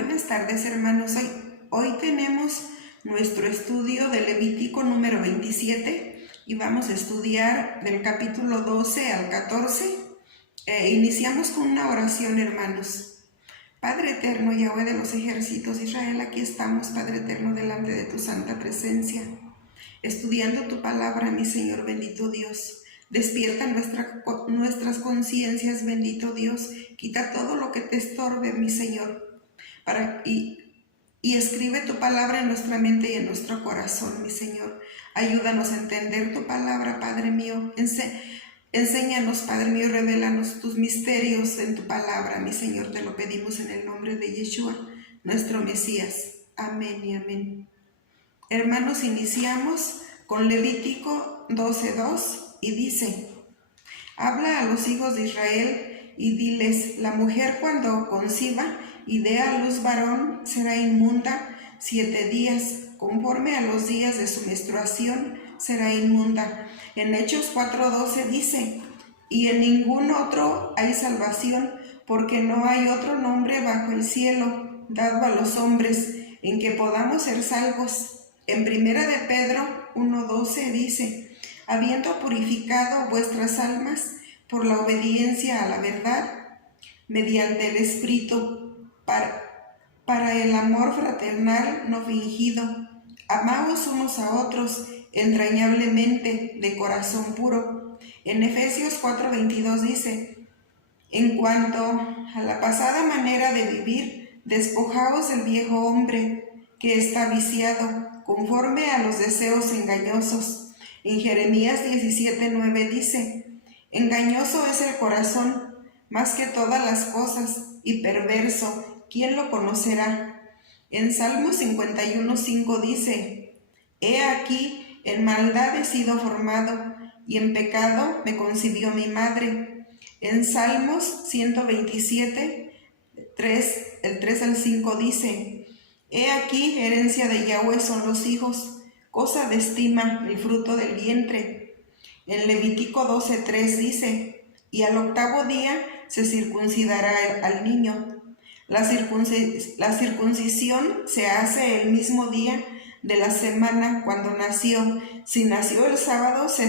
Buenas tardes, hermanos. Hoy tenemos nuestro estudio de Levítico número 27 y vamos a estudiar del capítulo 12 al 14. Iniciamos con una oración, hermanos. Padre eterno, Yahweh de los ejércitos, Israel, aquí estamos, Padre eterno, delante de tu santa presencia, estudiando tu palabra, mi Señor, bendito Dios. Despierta nuestras conciencias, bendito Dios. Quita todo lo que te estorbe, mi Señor, y escribe tu palabra en nuestra mente y en nuestro corazón, mi Señor. Ayúdanos a entender tu palabra, Padre mío. Enséñanos, Padre mío, revélanos tus misterios en tu palabra, mi Señor. Te lo pedimos en el nombre de Yeshua, nuestro Mesías. Amén y amén. Hermanos, iniciamos con Levítico 12:2 y dice: habla a los hijos de Israel y diles: la mujer cuando conciba y dé a luz varón será inmunda 7 días, conforme a los días de su menstruación será inmunda. En Hechos 4:12 dice: y en ningún otro hay salvación, porque no hay otro nombre bajo el cielo dado a los hombres en que podamos ser salvos. En Primera de Pedro 1:12 dice: habiendo purificado vuestras almas por la obediencia a la verdad, mediante el Espíritu, para el amor fraternal no fingido, amaos unos a otros entrañablemente de corazón puro. En Efesios 4:22 dice: en cuanto a la pasada manera de vivir, despojaos del viejo hombre que está viciado conforme a los deseos engañosos. En Jeremías 17:9 dice: engañoso es el corazón más que todas las cosas y perverso, ¿quién lo conocerá? En Salmos 51:5 dice: he aquí, en maldad he sido formado, y en pecado me concibió mi madre. En Salmos 127, el 3 al 5 dice: he aquí, herencia de Yahweh son los hijos, cosa de estima el fruto del vientre. En Levítico 12:3 dice: y al octavo día se circuncidará al niño. La circuncisión se hace el mismo día de la semana cuando nació. Si nació el sábado, se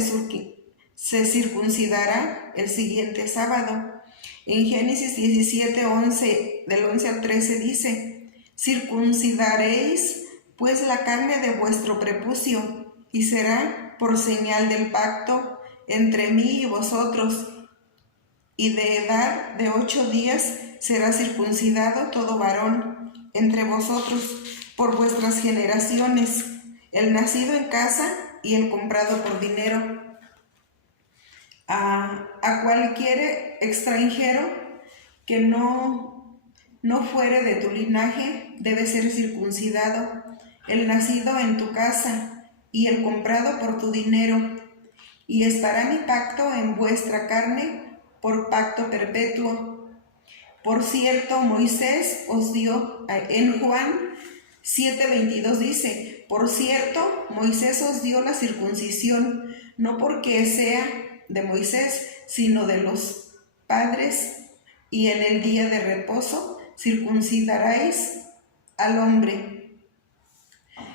circuncidará el siguiente sábado. En Génesis 17:11, del 11 al 13 dice: circuncidaréis pues la carne de vuestro prepucio, y será por señal del pacto entre mí y vosotros, y de edad de 8 días será circuncidado todo varón entre vosotros por vuestras generaciones, el nacido en casa y el comprado por dinero. A cualquier extranjero que no fuere de tu linaje debe ser circuncidado, el nacido en tu casa y el comprado por tu dinero. Y estará mi pacto en vuestra carne por pacto perpetuo. Por cierto, Moisés os dio, en Juan 7:22 dice: por cierto, Moisés os dio la circuncisión, no porque sea de Moisés, sino de los padres, y en el día de reposo circuncidaréis al hombre.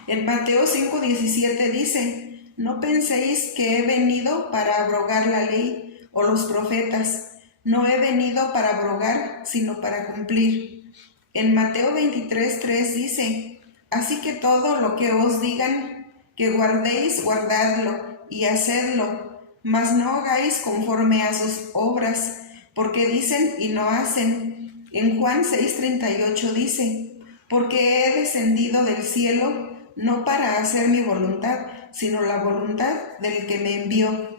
En Mateo 5:17 dice: no penséis que he venido para abrogar la ley o los profetas. No he venido para abrogar, sino para cumplir. En Mateo 23:3 dice: así que todo lo que os digan que guardéis, guardadlo y hacedlo, mas no hagáis conforme a sus obras, porque dicen y no hacen. En Juan 6:38 dice: porque he descendido del cielo no para hacer mi voluntad, sino la voluntad del que me envió.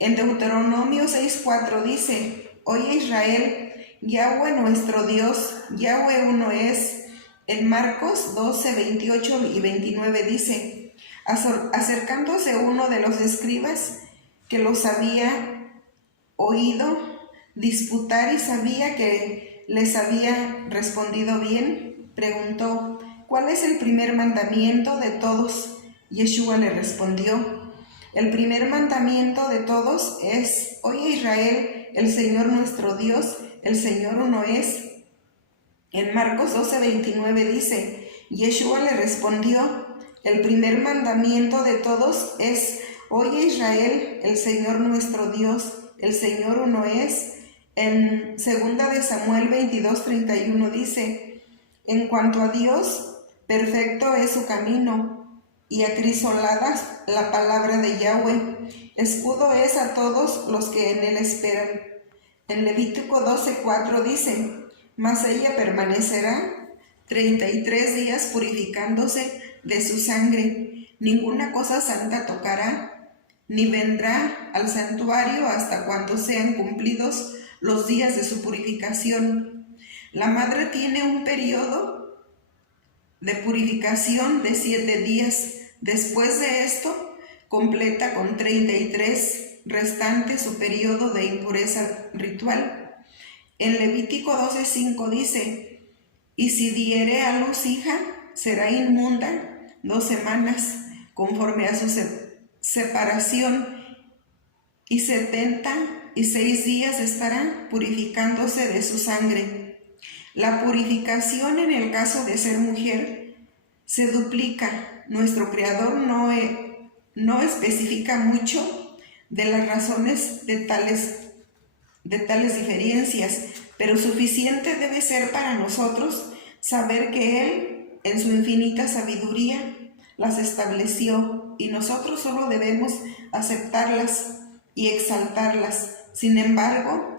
En Deuteronomio 6:4 dice: oye Israel, Yahweh nuestro Dios, Yahweh uno es. En Marcos 12:28 y 29 dice: acercándose uno de los escribas que los había oído disputar y sabía que les había respondido bien, preguntó: ¿cuál es el primer mandamiento de todos? Yeshua le respondió: el primer mandamiento de todos es: oye Israel, el Señor nuestro Dios, el Señor uno es. En Marcos 12:29 dice, Yeshua le respondió, el primer mandamiento de todos es, oye Israel, el Señor nuestro Dios, el Señor uno es. En 2 de Samuel 22:31 dice, en cuanto a Dios, perfecto es su camino, y acrisolada la palabra de Yahweh. Escudo es a todos los que en él esperan. En Levítico 12:4 dice, mas ella permanecerá 33 días purificándose de su sangre. Ninguna cosa santa tocará, ni vendrá al santuario hasta cuando sean cumplidos los días de su purificación. La madre tiene un periodo de purificación de 7 días. Después de esto, completa con 33 restante su periodo de impureza ritual. En Levítico 12:5 dice, y si diere a luz hija, será inmunda 2 semanas, conforme a su separación, y 76 días estará purificándose de su sangre. La purificación en el caso de ser mujer se duplica. Nuestro Creador no especifica mucho de las razones de tales diferencias, pero suficiente debe ser para nosotros saber que Él, en su infinita sabiduría, las estableció y nosotros solo debemos aceptarlas y exaltarlas. Sin embargo,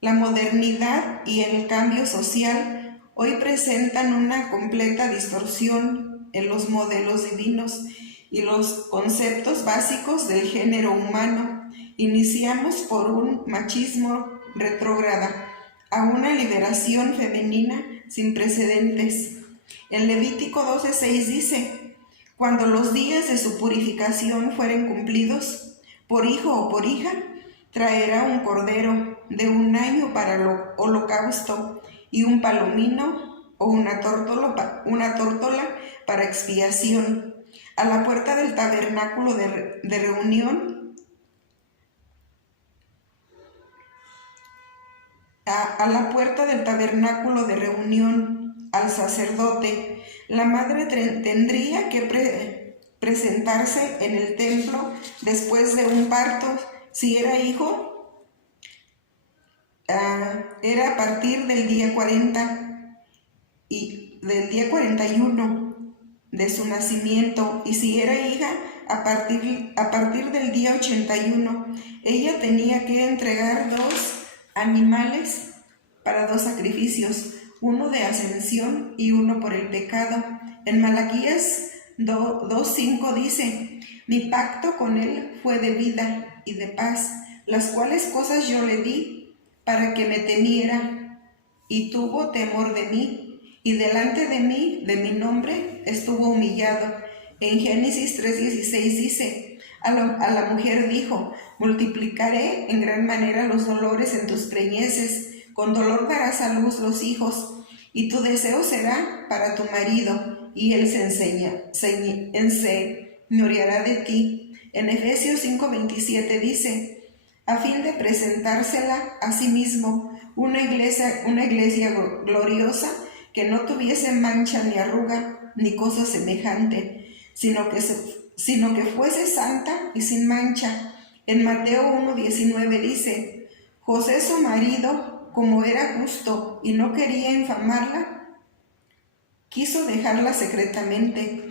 la modernidad y el cambio social hoy presentan una completa distorsión en los modelos divinos y los conceptos básicos del género humano. Iniciamos por un machismo retrógrada a una liberación femenina sin precedentes. En Levítico 12:6 dice, cuando los días de su purificación fueren cumplidos, por hijo o por hija, traerá un cordero de 1 año para el holocausto y un palomino o una tórtola para expiación. A la puerta del tabernáculo de reunión, al sacerdote, la madre tendría que presentarse en el templo después de un parto. Si era hijo, era a partir del día 40 y del día 41 de su nacimiento, y si era hija, a partir del día 81. Ella tenía que entregar 2 animales para 2 sacrificios, uno de ascensión y uno por el pecado. En Malaquías 2:5 dice, mi pacto con él fue de vida y de paz, las cuales cosas yo le di para que me temiera, y tuvo temor de mí, y delante de mí, de mi nombre, estuvo humillado. En Génesis 3:16 dice, a la mujer dijo, multiplicaré en gran manera los dolores en tus preñeces, con dolor darás a luz los hijos, y tu deseo será para tu marido, y él se enseñoreará de ti. En Efesios 5:27 dice, a fin de presentársela a sí mismo, una iglesia gloriosa, que no tuviese mancha ni arruga, ni cosa semejante, sino que fuese santa y sin mancha. En Mateo 1:19 dice, José su marido, como era justo y no quería infamarla, quiso dejarla secretamente.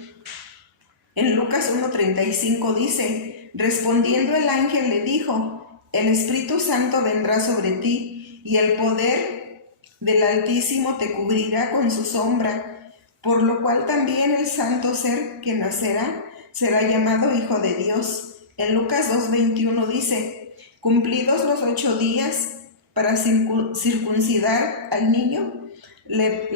En Lucas 1:35 dice, respondiendo el ángel le dijo, el Espíritu Santo vendrá sobre ti, y el poder del Altísimo te cubrirá con su sombra, por lo cual también el santo ser que nacerá será llamado Hijo de Dios. En Lucas 2:21 dice, cumplidos los 8 días para circuncidar al niño, le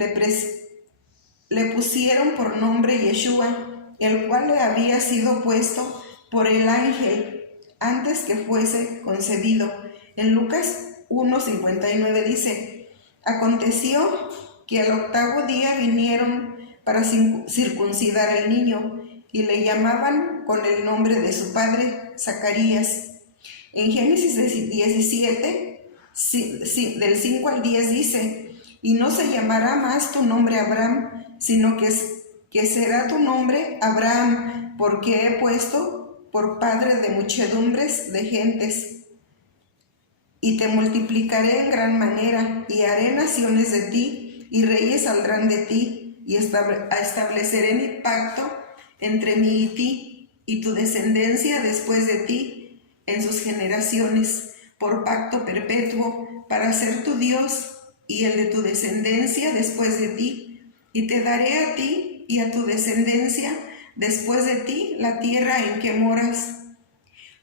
pusieron por nombre Yeshua, el cual le había sido puesto por el ángel antes que fuese concebido. En Lucas 1:59 dice, aconteció que al 8º día vinieron para circuncidar al niño, y le llamaban con el nombre de su padre, Zacarías. En Génesis 17, del 5 al 10 dice, y no se llamará más tu nombre Abraham, sino que será tu nombre Abraham, porque he puesto por padre de muchedumbres de gentes. Y te multiplicaré en gran manera, y haré naciones de ti, y reyes saldrán de ti, y estableceré mi pacto entre mí y ti, y tu descendencia después de ti, en sus generaciones, por pacto perpetuo, para ser tu Dios, y el de tu descendencia después de ti. Y te daré a ti y a tu descendencia después de ti la tierra en que moras,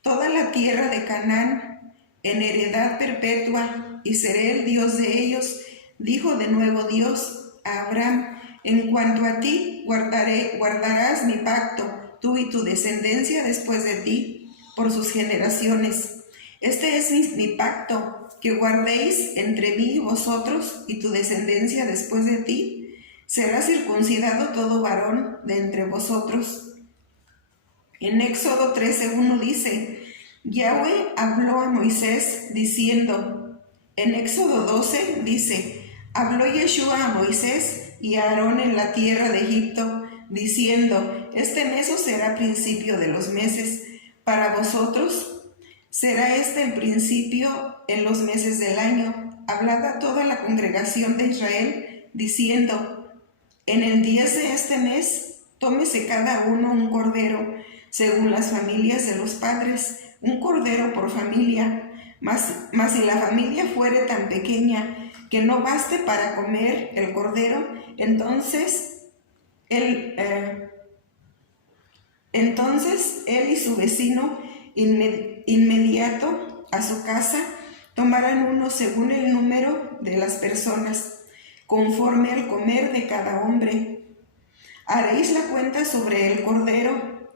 toda la tierra de Canaán, en heredad perpetua, y seré el Dios de ellos. Dijo de nuevo Dios a Abraham: en cuanto a ti, guardarás mi pacto, tú y tu descendencia después de ti, por sus generaciones. Este es mi pacto, que guardéis entre mí y vosotros y tu descendencia después de ti. Será circuncidado todo varón de entre vosotros. En Éxodo 13:1 dice: Yahweh habló a Moisés diciendo. En Éxodo 12 dice: habló Yeshua a Moisés y a Aarón en la tierra de Egipto, diciendo: este mes os será principio de los meses. Para vosotros será este el principio en los meses del año. Hablad a toda la congregación de Israel, diciendo: en el 10 de este mes, tómese cada uno un cordero, según las familias de los padres, un cordero por familia. Mas si la familia fuere tan pequeña que no baste para comer el cordero, entonces él y su vecino inmediato a su casa tomarán uno según el número de las personas, conforme al comer de cada hombre. Haréis la cuenta sobre el cordero.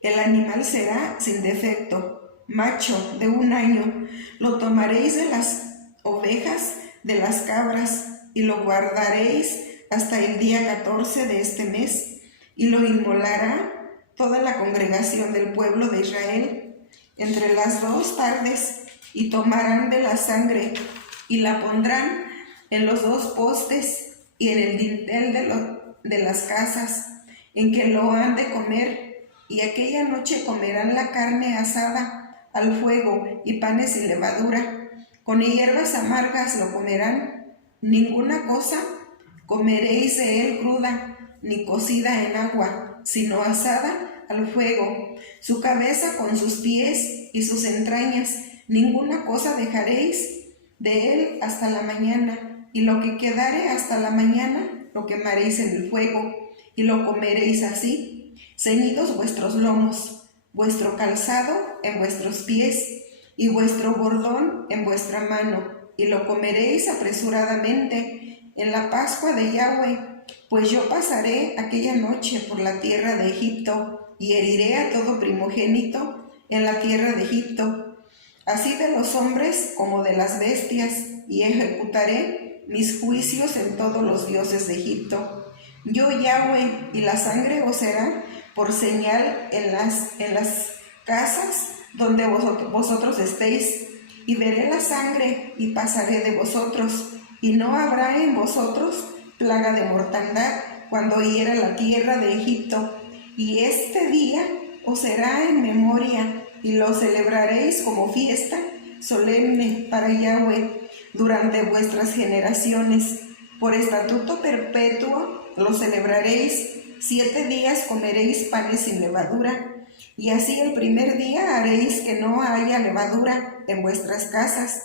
El animal será sin defecto, macho de 1 año. Lo tomaréis de las ovejas, de las cabras, y lo guardaréis hasta el día 14 de este mes, y lo inmolará toda la congregación del pueblo de Israel entre las 2 tardes, y tomarán de la sangre, y la pondrán en los 2 postes y en el dintel de las casas en que lo han de comer. Y aquella noche comerán la carne asada al fuego y panes sin levadura. Con hierbas amargas lo comerán. Ninguna cosa comeréis de él cruda, ni cocida en agua, sino asada al fuego. Su cabeza con sus pies y sus entrañas, ninguna cosa dejaréis de él hasta la mañana. Y lo que quedare hasta la mañana lo quemaréis en el fuego, y lo comeréis así. Ceñidos vuestros lomos, vuestro calzado en vuestros pies, y vuestro bordón en vuestra mano, y lo comeréis apresuradamente en la Pascua de Yahweh, pues yo pasaré aquella noche por la tierra de Egipto, y heriré a todo primogénito en la tierra de Egipto, así de los hombres como de las bestias, y ejecutaré mis juicios en todos los dioses de Egipto. Yo, Yahweh, y la sangre os será por señal en las casas donde vosotros estéis, y veré la sangre y pasaré de vosotros, y no habrá en vosotros plaga de mortandad cuando hiera la tierra de Egipto. Y este día os será en memoria, y lo celebraréis como fiesta solemne para Yahweh durante vuestras generaciones. Por estatuto perpetuo lo celebraréis. 7 días comeréis panes sin levadura, y así el primer día haréis que no haya levadura en vuestras casas,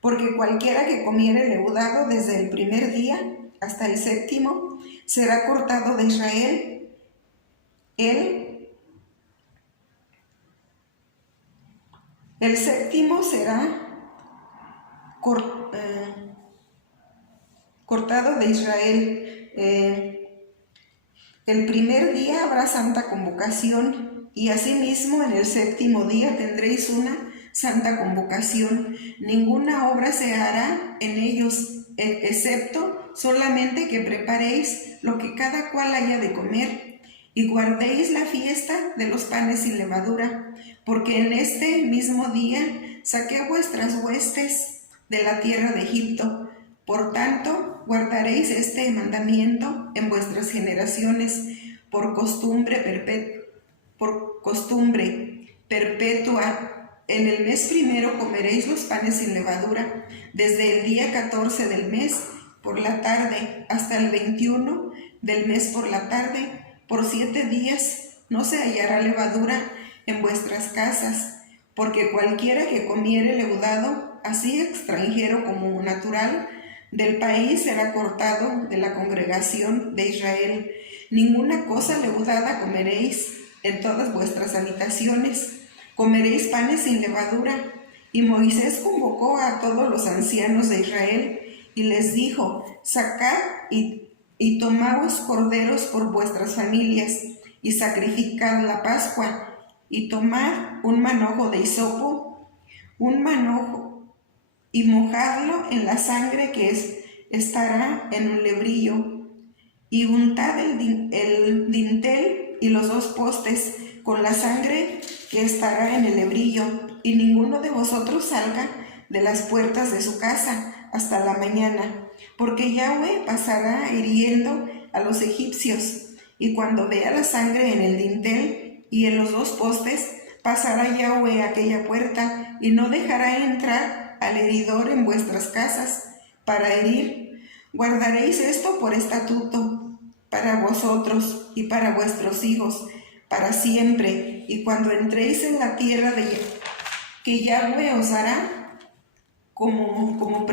porque cualquiera que comiere leudado desde el primer día hasta el 7º será cortado de Israel. El 7º será cortado de Israel. El primer día habrá santa convocación, y asimismo en el 7º día tendréis una santa convocación. Ninguna obra se hará en ellos, excepto solamente que preparéis lo que cada cual haya de comer, y guardéis la fiesta de los panes sin levadura, porque en este mismo día saqué vuestras huestes de la tierra de Egipto. Por tanto, guardaréis este mandamiento en vuestras generaciones por costumbre perpetua. En el mes primero comeréis los panes sin levadura, desde el día 14 del mes por la tarde hasta el 21 del mes por la tarde. Por 7 días no se hallará levadura en vuestras casas, porque cualquiera que comiere leudado, así extranjero como natural, del país será cortado de la congregación de Israel. Ninguna cosa leudada comeréis en todas vuestras habitaciones. Comeréis panes sin levadura. Y Moisés convocó a todos los ancianos de Israel y les dijo: sacad y tomaos corderos por vuestras familias y sacrificad la Pascua, y tomad un manojo de hisopo, un manojo, y mojadlo en la sangre que estará en un lebrillo, y untad el dintel y los 2 postes con la sangre que estará en el lebrillo, y ninguno de vosotros salga de las puertas de su casa hasta la mañana, porque Yahweh pasará hiriendo a los egipcios, y cuando vea la sangre en el dintel y en los 2 postes, pasará Yahweh aquella puerta, y no dejará entrar al heridor en vuestras casas para herir. Guardaréis esto por estatuto para vosotros y para vuestros hijos, para siempre, y cuando entréis en la tierra que Yahweh os hará, como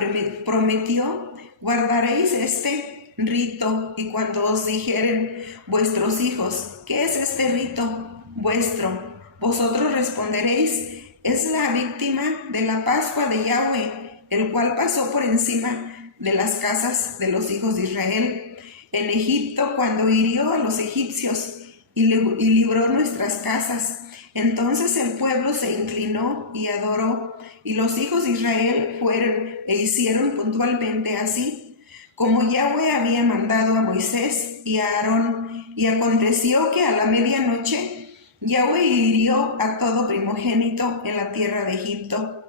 prometió, guardaréis este rito. Y cuando os dijeren vuestros hijos: ¿qué es este rito vuestro?, vosotros responderéis: es la víctima de la Pascua de Yahweh, el cual pasó por encima de las casas de los hijos de Israel en Egipto, cuando hirió a los egipcios y libró nuestras casas. Entonces el pueblo se inclinó y adoró, y los hijos de Israel fueron e hicieron puntualmente así, como Yahweh había mandado a Moisés y a Aarón. Y aconteció que a la medianoche Yahweh hirió a todo primogénito en la tierra de Egipto,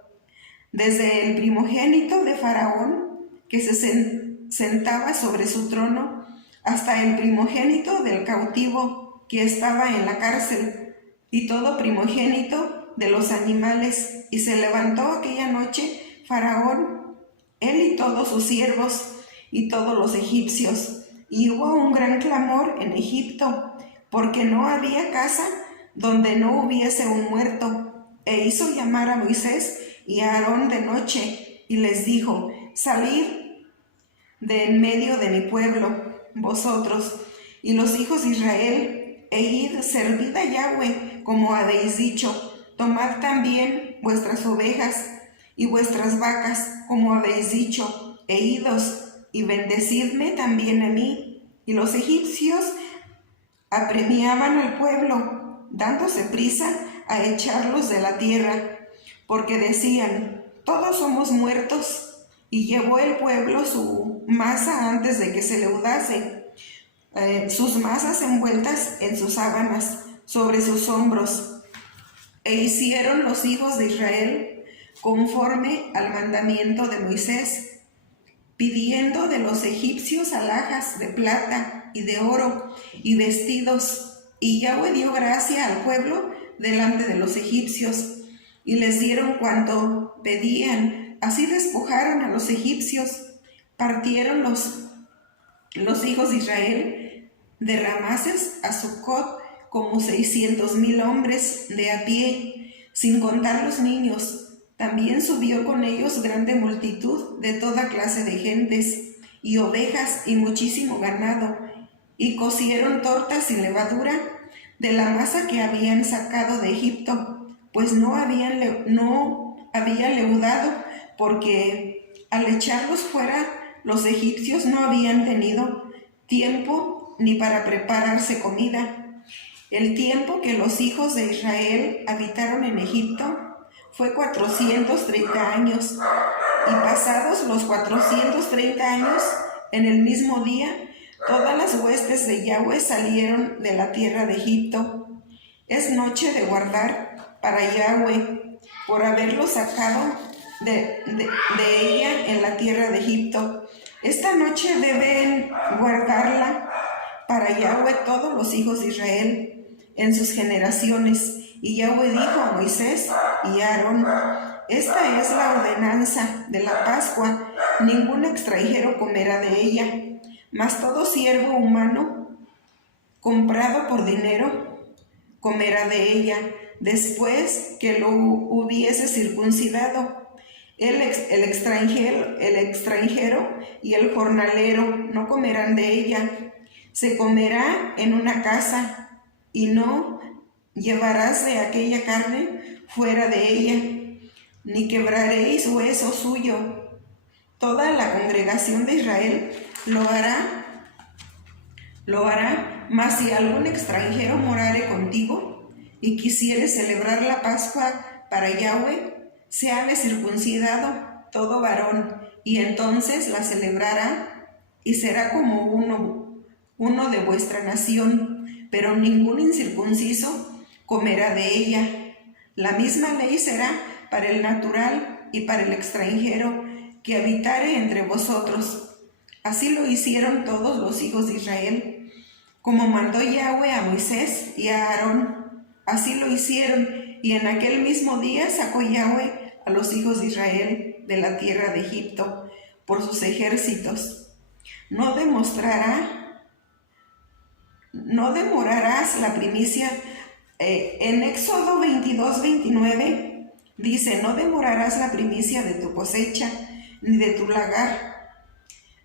desde el primogénito de Faraón, que se sentaba sobre su trono, hasta el primogénito del cautivo que estaba en la cárcel, y todo primogénito de los animales. Y se levantó aquella noche Faraón, él y todos sus siervos y todos los egipcios, y hubo un gran clamor en Egipto, porque no había casa donde no hubiese un muerto. E hizo llamar a Moisés y a Aarón de noche, y les dijo: salid de en medio de mi pueblo, vosotros y los hijos de Israel, e id, servid a Yahweh como habéis dicho. Tomad también vuestras ovejas y vuestras vacas como habéis dicho, e idos y bendecidme también a mí. Y los egipcios apremiaban al pueblo, dándose prisa a echarlos de la tierra, porque decían: todos somos muertos. Y llevó el pueblo su masa antes de que se leudase, sus masas envueltas en sus sábanas sobre sus hombros. E hicieron los hijos de Israel conforme al mandamiento de Moisés, pidiendo de los egipcios alhajas de plata y de oro y vestidos. Y Yahweh dio gracia al pueblo delante de los egipcios, y les dieron cuanto pedían. Así despojaron a los egipcios. Partieron los hijos de Israel de Ramases a Sucot como 600,000 hombres de a pie, sin contar los niños. También subió con ellos grande multitud de toda clase de gentes, y ovejas y muchísimo ganado, y cocieron tortas sin levadura de la masa que habían sacado de Egipto, pues no había leudado, porque al echarlos fuera los egipcios no habían tenido tiempo ni para prepararse comida. El tiempo que los hijos de Israel habitaron en Egipto fue 430 años, y pasados los 430 años, en el mismo día, todas las huestes de Yahweh salieron de la tierra de Egipto. Es noche de guardar para Yahweh, por haberlos sacado de ella en la tierra de Egipto. Esta noche deben guardarla para Yahweh todos los hijos de Israel en sus generaciones. Y Yahweh dijo a Moisés y a Aarón: esta es la ordenanza de la Pascua, ningún extranjero comerá de ella, mas todo siervo humano comprado por dinero comerá de ella, después que lo hubiese circuncidado. El extranjero y el jornalero no comerán de ella. Se comerá en una casa, y no llevarás de aquella carne fuera de ella, ni quebraréis hueso suyo. Toda la congregación de Israel lo hará, mas si algún extranjero morare contigo y quisiere celebrar la Pascua para Yahweh, séale circuncidado todo varón, y entonces la celebrará, y será como uno de vuestra nación, pero ningún incircunciso comerá de ella. La misma ley será para el natural y para el extranjero que habitare entre vosotros. Así lo hicieron todos los hijos de Israel, como mandó Yahweh a Moisés y a Aarón. Así lo hicieron, y en aquel mismo día sacó Yahweh a los hijos de Israel de la tierra de Egipto por sus ejércitos. No demorarás la primicia. En Éxodo 22-29 dice: no demorarás la primicia de tu cosecha ni de tu lagar.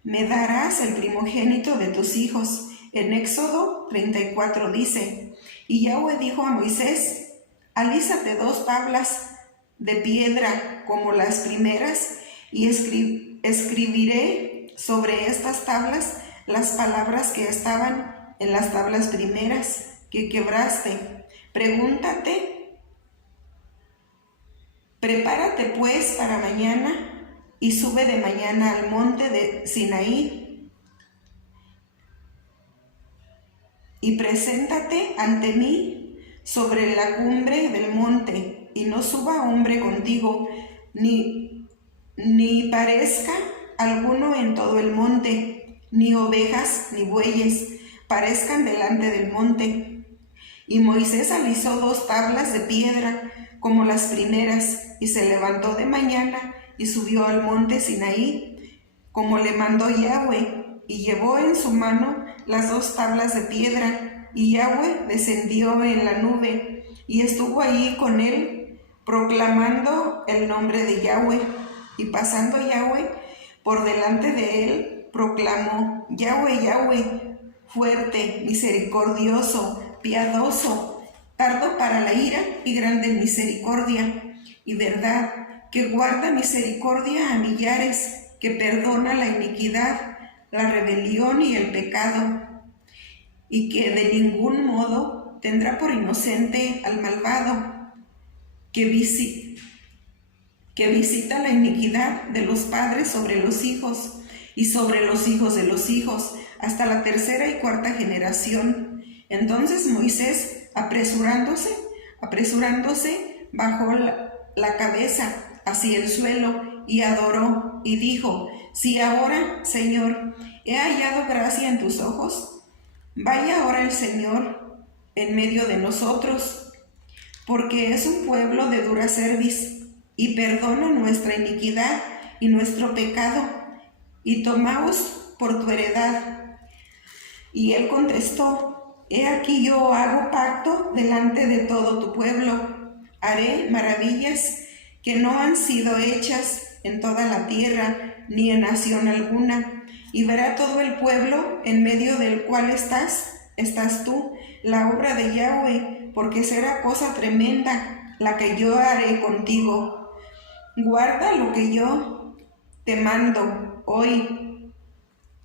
Me darás el primogénito de tus hijos. En Éxodo 34 dice: y Yahweh dijo a Moisés: alízate 2 tablas de piedra como las primeras, y escribiré sobre estas tablas las palabras que estaban en las tablas primeras que quebraste. Prepárate pues para mañana, y sube de mañana al monte de Sinaí, y preséntate ante mí sobre la cumbre del monte, y no suba hombre contigo, ni parezca alguno en todo el monte, ni ovejas ni bueyes parezcan delante del monte. Y Moisés alisó 2 tablas de piedra como las primeras, y se levantó de mañana y subió al monte Sinaí, como le mandó Yahweh, y llevó en su mano las 2 tablas de piedra, y Yahweh descendió en la nube, y estuvo allí con él, proclamando el nombre de Yahweh. Y pasando Yahweh por delante de él, proclamó: Yahweh, Yahweh, fuerte, misericordioso, piadoso, tardo para la ira y grande en misericordia y verdad, que guarda misericordia a millares, que perdona la iniquidad, la rebelión y el pecado, y que de ningún modo tendrá por inocente al malvado, que visita la iniquidad de los padres sobre los hijos y sobre los hijos de los hijos, hasta la 3ª y 4ª generación. Entonces Moisés, apresurándose, bajó la cabeza hacia el suelo y adoró, y dijo: si ahora, Señor, he hallado gracia en tus ojos, vaya ahora el Señor en medio de nosotros, porque es un pueblo de dura cerviz, y perdona nuestra iniquidad y nuestro pecado, y tomaos por tu heredad. Y él contestó: he aquí yo hago pacto delante de todo tu pueblo, haré maravillas que no han sido hechas en toda la tierra, ni en nación alguna, y verá todo el pueblo en medio del cual estás tú, la obra de Yahweh, porque será cosa tremenda la que yo haré contigo. Guarda lo que yo te mando hoy.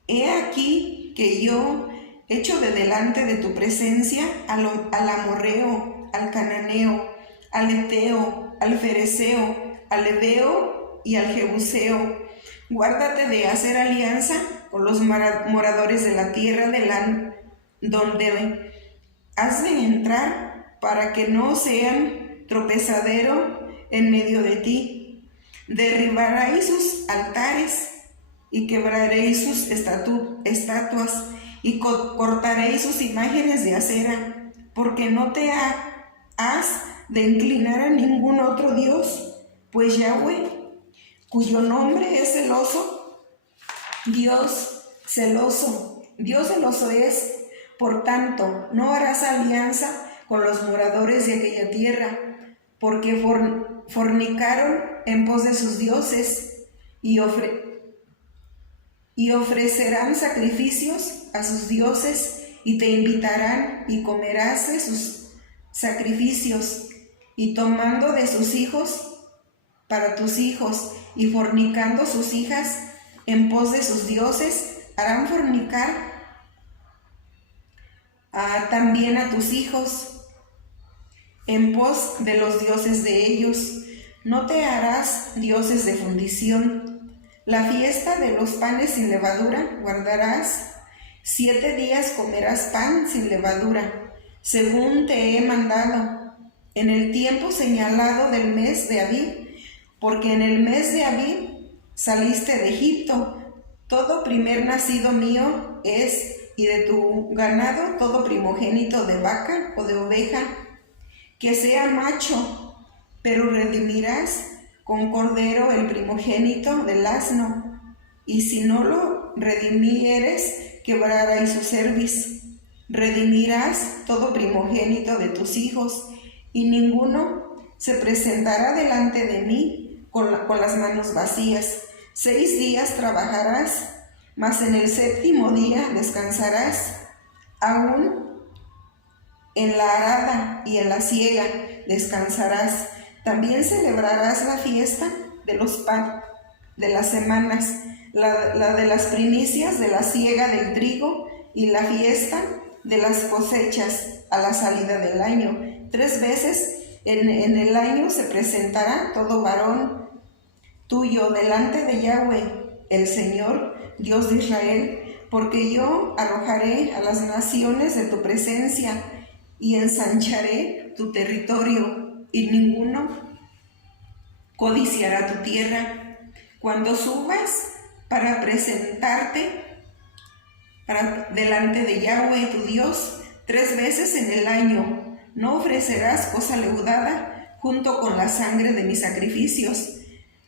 He aquí que yo echo de delante de tu presencia al amorreo, al cananeo, al eteo, al fereceo, al heveo y al jebuseo. Guárdate de hacer alianza con los moradores de la tierra donde has de entrar, para que no sean tropezadero en medio de ti. Derribaréis sus altares y quebraréis sus estatuas, y cortaréis sus imágenes de acera, porque no te has de inclinar a ningún otro Dios, pues Yahweh, cuyo nombre es celoso, Dios celoso es. Por tanto, no harás alianza con los moradores de aquella tierra, porque fornicaron en pos de sus dioses y ofrecerán sacrificios a sus dioses y te invitarán y comerás de sus sacrificios, y tomando de sus hijos para tus hijos y fornicando sus hijas en pos de sus dioses, harán fornicar también a tus hijos en pos de los dioses de ellos. No te harás dioses de fundición. La fiesta de los panes sin levadura guardarás. 7 días comerás pan sin levadura, según te he mandado, en el tiempo señalado del mes de Abib, porque en el mes de Abib saliste de Egipto. Todo primer nacido mío es, y de tu ganado todo primogénito de vaca o de oveja, que sea macho, pero redimirás con cordero el primogénito del asno, y si no lo redimieres, quebraréis su cerviz. Redimirás todo primogénito de tus hijos, y ninguno se presentará delante de mí con las manos vacías. 6 días trabajarás, mas en el 7º día descansarás. Aún en la arada y en la siega descansarás. También celebrarás la fiesta de las semanas, la de las primicias de la siega del trigo, y la fiesta de las cosechas a la salida del año. 3 veces en el año se presentará todo varón tuyo delante de Yahweh, el Señor, Dios de Israel, porque yo arrojaré a las naciones de tu presencia y ensancharé tu territorio, y ninguno codiciará tu tierra. Cuando subas para presentarte delante de Yahweh tu Dios 3 veces en el año, no ofrecerás cosa leudada junto con la sangre de mis sacrificios,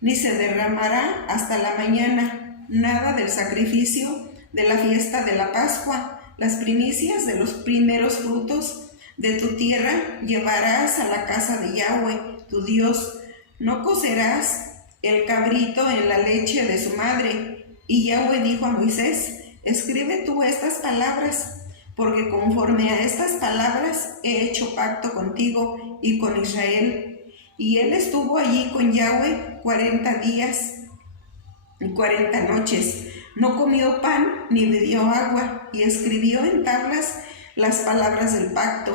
ni se derramará hasta la mañana nada del sacrificio de la fiesta de la Pascua. Las primicias de los primeros frutos de tu tierra llevarás a la casa de Yahweh tu Dios. No cocerás el cabrito en la leche de su madre. Y Yahweh dijo a Moisés: escribe tú estas palabras, porque conforme a estas palabras he hecho pacto contigo y con Israel. Y él estuvo allí con Yahweh 40 días y 40 noches. No comió pan ni bebió agua, y escribió en tablas las palabras del pacto,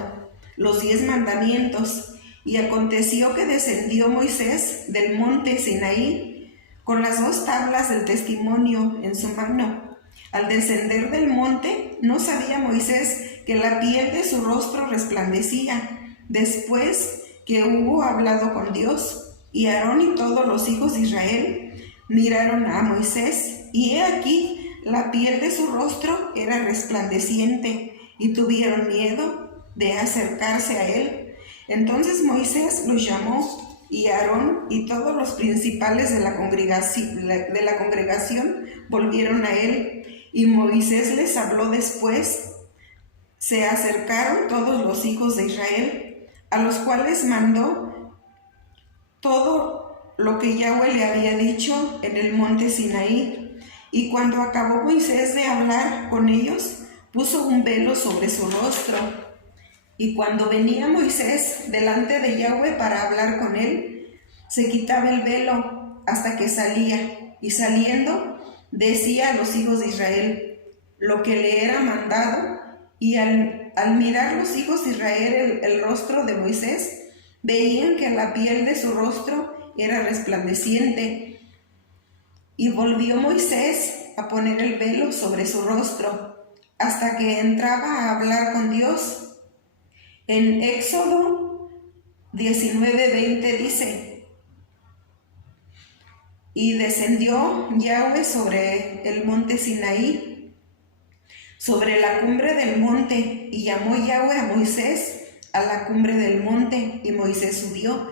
los 10 mandamientos. Y aconteció que descendió Moisés del monte Sinaí con las 2 tablas del testimonio en su mano. Al descender del monte, no sabía Moisés que la piel de su rostro resplandecía, después que hubo hablado con Dios. Y Aarón y todos los hijos de Israel miraron a Moisés, y he aquí la piel de su rostro era resplandeciente, y tuvieron miedo de acercarse a él. Entonces Moisés los llamó, y Aarón y todos los principales de la congregación volvieron a él, y Moisés les habló después. Se acercaron todos los hijos de Israel, a los cuales mandó todo lo que Yahweh le había dicho en el monte Sinaí. Y cuando acabó Moisés de hablar con ellos, puso un velo sobre su rostro. Y cuando venía Moisés delante de Yahweh para hablar con él, se quitaba el velo hasta que salía, y saliendo decía a los hijos de Israel lo que le era mandado. Y al mirar los hijos de Israel el rostro de Moisés, veían que la piel de su rostro era resplandeciente. Y volvió Moisés a poner el velo sobre su rostro hasta que entraba a hablar con Dios. En Éxodo 19:20 dice: Y descendió Yahweh sobre el monte Sinaí, sobre la cumbre del monte, y llamó Yahweh a Moisés a la cumbre del monte, y Moisés subió.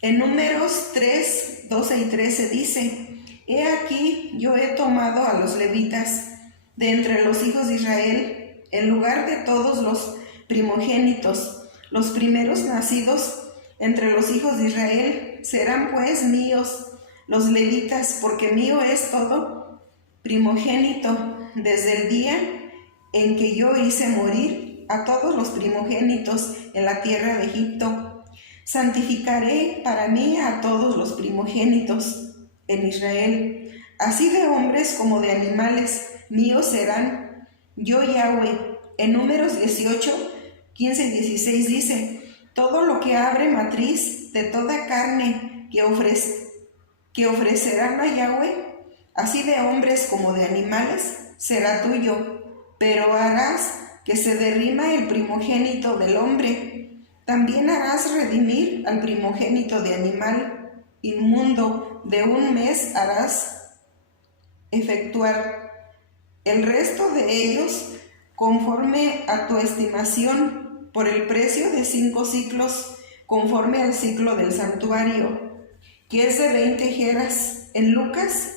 En Números 3, 12 y 13 dice: He aquí, yo he tomado a los levitas de entre los hijos de Israel, en lugar de todos los primogénitos, los primeros nacidos entre los hijos de Israel, serán pues míos los levitas, porque mío es todo primogénito, desde el día en que yo hice morir a todos los primogénitos en la tierra de Egipto. Santificaré para mí a todos los primogénitos en Israel, así de hombres como de animales, míos serán. Yo Yahweh. En Números 18, 15 y 16 dice: Todo lo que abre matriz de toda carne que ofrecerán a Yahweh, así de hombres como de animales, será tuyo, pero harás que se derrima el primogénito del hombre. También harás redimir al primogénito de animal inmundo, de un mes harás efectuar. El resto de ellos, conforme a tu estimación, por el precio de 5 siclos, conforme al ciclo del santuario, que es de 20 geras. En Lucas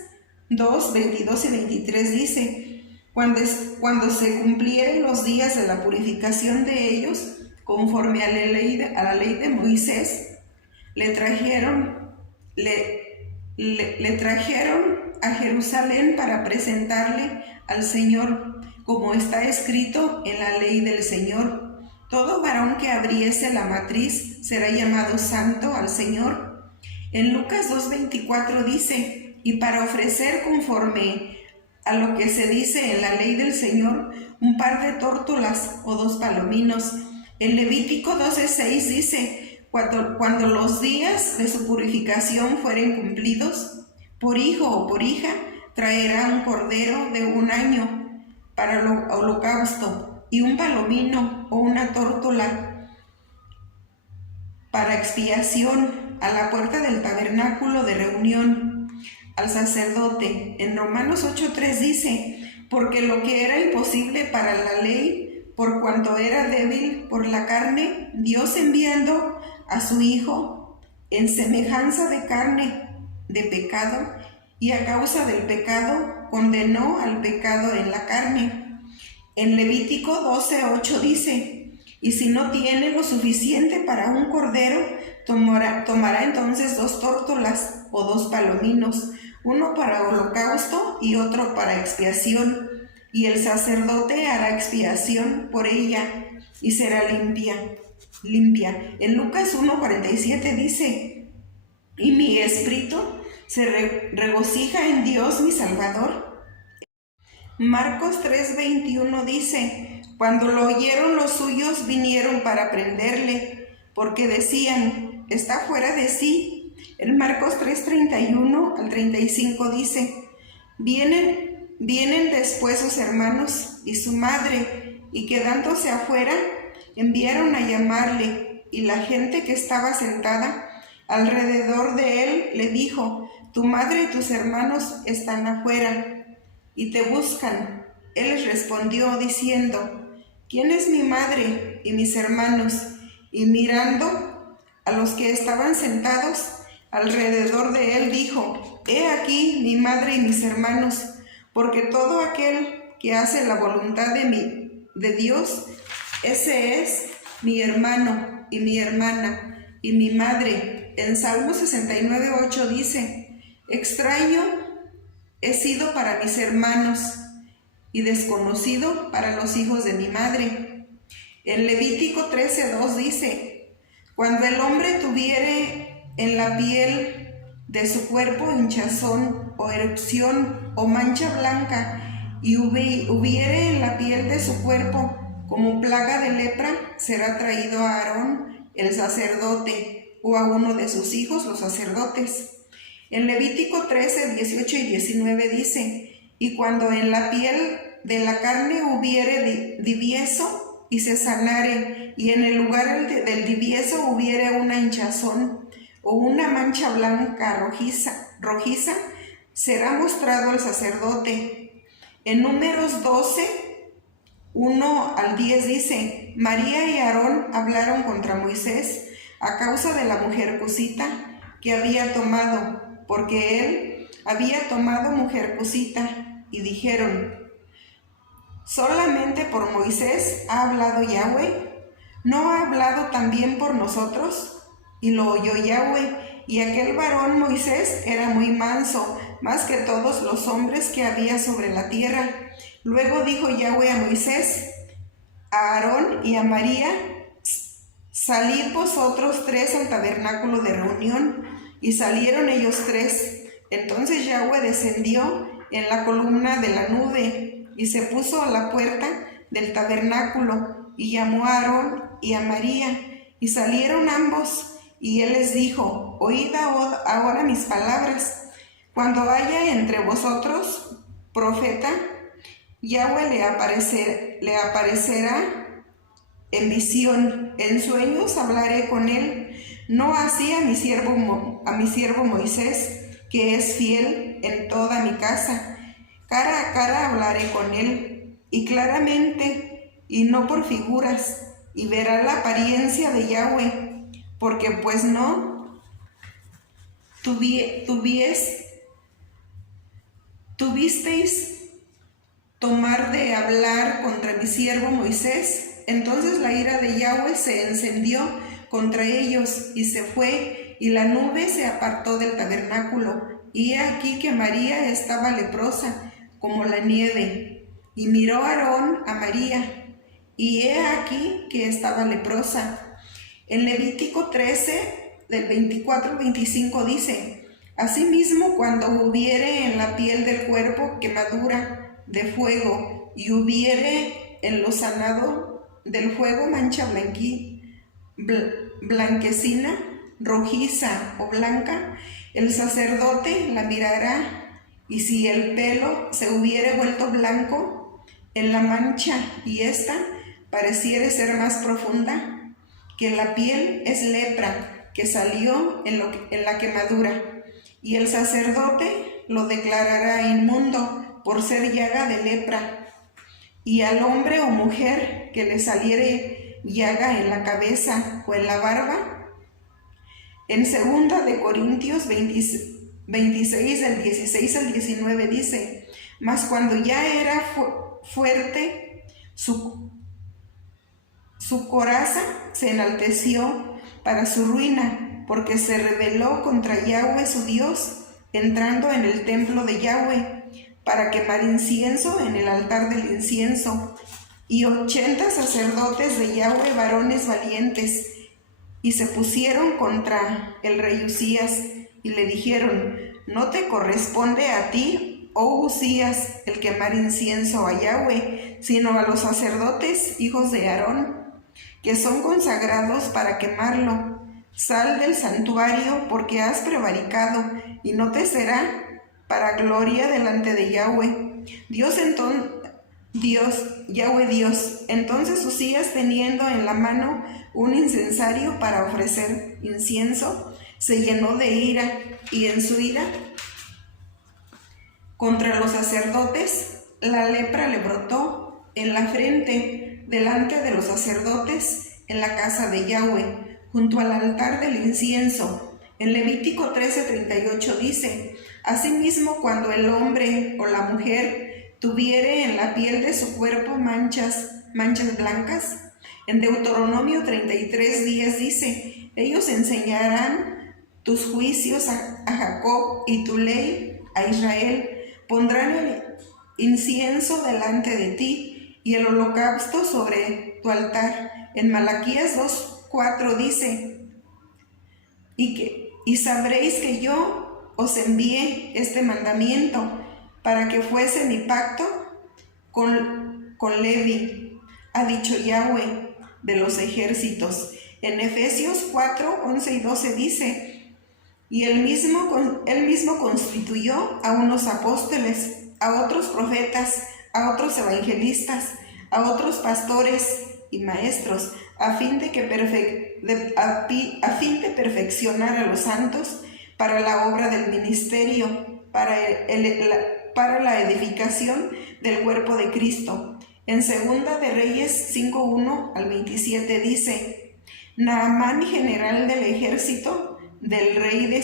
2, 22 y 23 dice: Cuando se cumplieren los días de la purificación de ellos, conforme a la ley de Moisés, le trajeron a Jerusalén para presentarle al Señor, como está escrito en la ley del Señor: todo varón que abriese la matriz será llamado santo al Señor. En Lucas 2:24 dice: y para ofrecer conforme a lo que se dice en la ley del Señor, un par de tórtolas o 2 palominos. En Levítico 12:6 dice: cuando los días de su purificación fueren cumplidos, por hijo o por hija, traerá un cordero de 1 año para el holocausto, y un palomino o una tórtola para expiación a la puerta del tabernáculo de reunión al sacerdote. En Romanos 8:3 dice: porque lo que era imposible para la ley, por cuanto era débil por la carne, Dios enviando a su Hijo en semejanza de carne de pecado, y a causa del pecado condenó al pecado en la carne. En Levítico 12:8 dice: y si no tiene lo suficiente para un cordero, tomará entonces 2 tórtolas o 2 palominos, uno para holocausto y otro para expiación, y el sacerdote hará expiación por ella y será limpia. En Lucas 1:47 dice: y mi espíritu se regocija en Dios mi Salvador. Marcos 3:21 dice: cuando lo oyeron los suyos, vinieron para prenderle, porque decían: está fuera de sí. En Marcos 3:31 al 35 dice: vienen después sus hermanos y su madre, y quedándose afuera, enviaron a llamarle, y la gente que estaba sentada alrededor de él le dijo: tu madre y tus hermanos están afuera y te buscan. Él les respondió diciendo: ¿quién es mi madre y mis hermanos? Y mirando a los que estaban sentados alrededor de él, dijo: he aquí mi madre y mis hermanos, porque todo aquel que hace la voluntad de Dios, ese es mi hermano y mi hermana y mi madre. En Salmo 69:8 dice: extraño he sido para mis hermanos y desconocido para los hijos de mi madre. En Levítico 13:2 dice: cuando el hombre tuviere en la piel de su cuerpo hinchazón o erupción o mancha blanca, y hubiere en la piel de su cuerpo como plaga de lepra, será traído a Aarón el sacerdote, o a uno de sus hijos los sacerdotes. En Levítico 13:18 y 19 dice: y cuando en la piel de la carne hubiere divieso y se sanare, y en el lugar del divieso hubiere una hinchazón o una mancha blanca rojiza, será mostrado al sacerdote. En Números 12, 1 al 10 dice: María y Aarón hablaron contra Moisés a causa de la mujer cusita que había tomado, porque él había tomado mujer cusita, y dijeron: ¿solamente por Moisés ha hablado Yahweh? ¿No ha hablado también por nosotros? Y lo oyó Yahweh, y aquel varón Moisés era muy manso, más que todos los hombres que había sobre la tierra. Luego dijo Yahweh a Moisés, a Aarón y a María: salid vosotros tres al tabernáculo de reunión. Y salieron ellos tres. Entonces Yahweh descendió en la columna de la nube y se puso a la puerta del tabernáculo y llamó a Aarón y a María, y salieron ambos. Y él les dijo: oíd ahora mis palabras. Cuando haya entre vosotros profeta, Yahweh le aparecerá en visión. En sueños hablaré con él, no así a mi siervo Moisés, que es fiel en toda mi casa. Cara a cara hablaré con él, y claramente, y no por figuras, y verá la apariencia de Yahweh, porque pues no tuvisteis tomar de hablar contra mi siervo Moisés. Entonces la ira de Yahweh se encendió contra ellos, y se fue, y la nube se apartó del tabernáculo. Y he aquí que María estaba leprosa, como la nieve. Y miró Aarón a María, y he aquí que estaba leprosa. En Levítico 13, del 24 al 25 dice: asimismo, cuando hubiere en la piel del cuerpo quemadura de fuego, y hubiere en lo sanado del fuego mancha blanquecina, rojiza o blanca, el sacerdote la mirará, y si el pelo se hubiere vuelto blanco en la mancha, y ésta pareciere ser más profunda que la piel, es lepra que salió en la quemadura, y el sacerdote lo declarará inmundo por ser llaga de lepra. Y al hombre o mujer que le saliere llaga en la cabeza o en la barba. En 2 de Corintios 26 del 16 al 19 dice: mas cuando ya era fuerte su coraza se enalteció para su ruina, porque se rebeló contra Yahweh su Dios, entrando en el templo de Yahweh para quemar incienso en el altar del incienso. Y 80 sacerdotes de Yahweh, varones valientes, y se pusieron contra el rey Usías, y le dijeron: no te corresponde a ti, oh Usías, el quemar incienso a Yahweh, sino a los sacerdotes, hijos de Aarón, que son consagrados para quemarlo. Sal del santuario, porque has prevaricado, y no te será para gloria delante de Yahweh. Yahweh Dios. Entonces Usías, teniendo en la mano un incensario para ofrecer incienso, se llenó de ira, y en su ira contra los sacerdotes, la lepra le brotó en la frente delante de los sacerdotes en la casa de Yahweh, junto al altar del incienso. En Levítico 13:38 dice: asimismo, cuando el hombre o la mujer tuviere en la piel de su cuerpo manchas blancas. En Deuteronomio 33:10 dice: ellos enseñarán tus juicios a Jacob y tu ley a Israel. Pondrán el incienso delante de ti y el holocausto sobre tu altar. En Malaquías 2:4 dice: y sabréis que yo os envié este mandamiento para que fuese mi pacto con Levi, ha dicho Yahweh de los ejércitos. En Efesios 4:11 y 12 dice: y él mismo constituyó a unos apóstoles, a otros profetas, a otros evangelistas, a otros pastores y maestros, a fin de perfeccionar a los santos para la obra del ministerio, para la edificación del cuerpo de Cristo. En Segunda de Reyes 5:1 al 27 dice: Naamán, general del ejército del rey de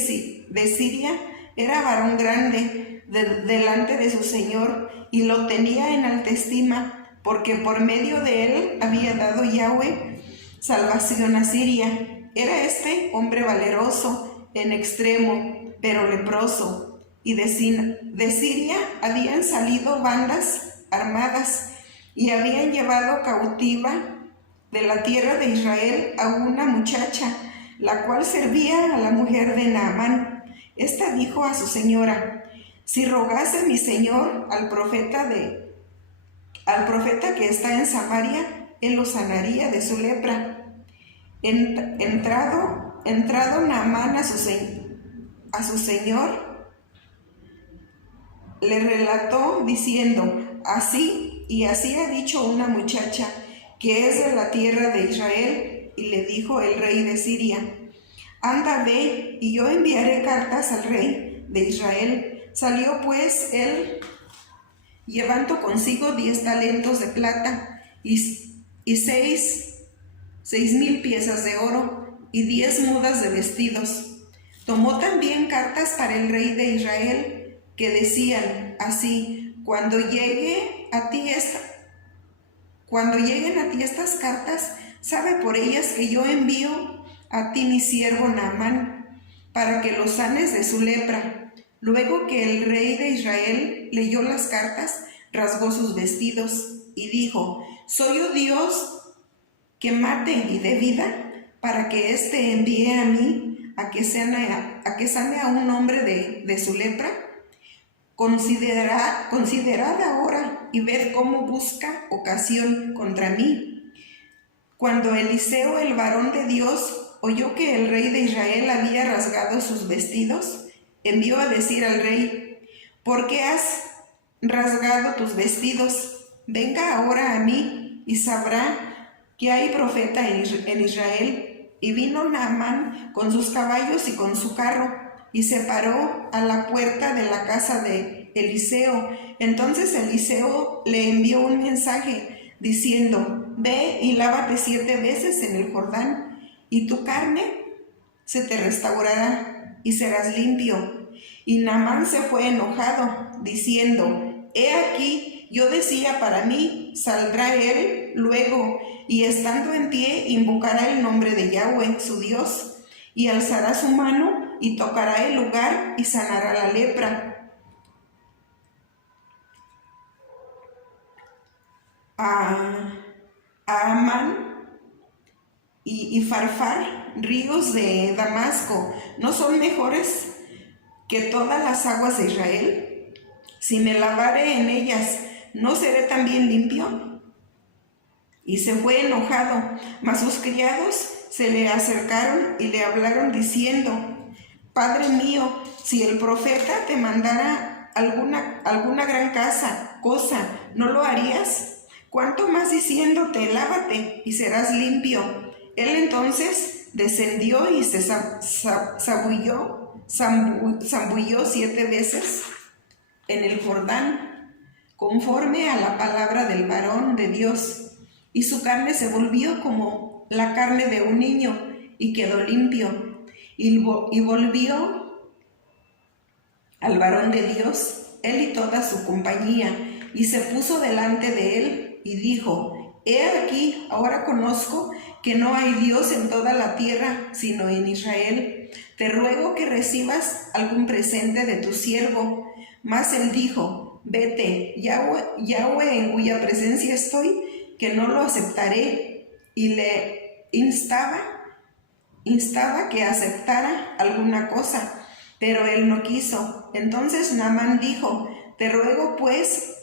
Siria, era varón grande delante de su señor, y lo tenía en alta estima, porque por medio de él había dado Yahweh salvación a Siria. Era este hombre valeroso en extremo, pero leproso, y de Siria habían salido bandas armadas, y habían llevado cautiva de la tierra de Israel a una muchacha, la cual servía a la mujer de Naamán. Esta dijo a su señora: si rogase mi señor al profeta que está en Samaria, él lo sanaría de su lepra. Entrado Naamán a su señor, le relató diciendo: así y así ha dicho una muchacha que es de la tierra de Israel. Y le dijo el rey de Siria: anda, ve, y yo enviaré cartas al rey de Israel. Salió pues él, llevando consigo 10 talentos de plata y 6,000 piezas de oro y 10 mudas de vestidos. Tomó también cartas para el rey de Israel, que decían así: cuando lleguen a ti estas cartas, sabe por ellas que yo envío a ti mi siervo Naamán, para que lo sanes de su lepra. Luego que el rey de Israel leyó las cartas, rasgó sus vestidos y dijo: ¿soy yo Dios que mate y dé vida, para que éste envíe a mí a que sane a un hombre de su lepra? Considerad ahora y ved cómo busca ocasión contra mí. Cuando Eliseo, el varón de Dios, oyó que el rey de Israel había rasgado sus vestidos, envió a decir al rey: ¿por qué has rasgado tus vestidos? Venga ahora a mí y sabrá que hay profeta en Israel. Y vino Naamán con sus caballos y con su carro, y se paró a la puerta de la casa de Eliseo. Entonces Eliseo le envió un mensaje diciendo: ve y lávate 7 veces en el Jordán, y tu carne se te restaurará y serás limpio. Y Naamán se fue enojado, diciendo: he aquí, yo decía para mí: saldrá él luego, y estando en pie invocará el nombre de Yahweh su Dios, y alzará su mano y tocará el lugar y sanará la lepra. A Amán y Farfar, ríos de Damasco, ¿no son mejores que todas las aguas de Israel? Si me lavare en ellas, ¿no seré también limpio? Y se fue enojado, mas sus criados se le acercaron y le hablaron diciendo: Padre mío, si el profeta te mandara alguna gran cosa, ¿no lo harías? ¿Cuánto más diciéndote: lávate y serás limpio? Él entonces descendió y se zambulló 7 veces en el Jordán, conforme a la palabra del varón de Dios, y su carne se volvió como la carne de un niño, y quedó limpio. Y volvió al varón de Dios, él y toda su compañía, y se puso delante de él, y dijo: he aquí, ahora conozco que no hay Dios en toda la tierra, sino en Israel. Te ruego que recibas algún presente de tu siervo. Mas él dijo: vete, Yahweh en cuya presencia estoy, que no lo aceptaré. Y le instaba que aceptara alguna cosa, pero él no quiso. Entonces Naamán dijo: te ruego pues,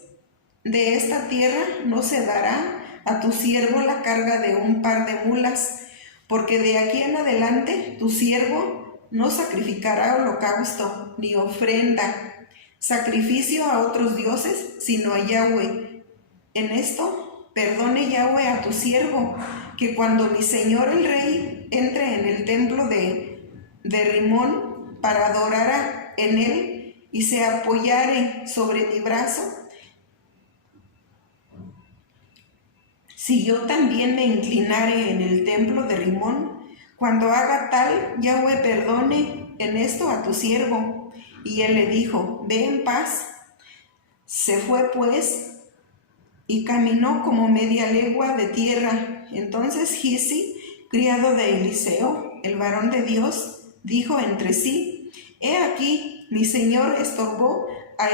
de esta tierra no se dará a tu siervo la carga de un par de mulas, porque de aquí en adelante tu siervo no sacrificará holocausto ni ofrenda, sacrificio a otros dioses, sino a Yahweh. En esto perdone Yahweh a tu siervo, que cuando mi señor el rey entre en el templo de Rimón para adorar en él y se apoyare sobre mi brazo, si yo también me inclinare en el templo de Rimón, cuando haga tal, Yahweh perdone en esto a tu siervo. Y él le dijo, ve en paz. Se fue pues y caminó como media legua de tierra. Entonces Gizi, criado de Eliseo, el varón de Dios, dijo entre sí, he aquí, mi señor estorbó a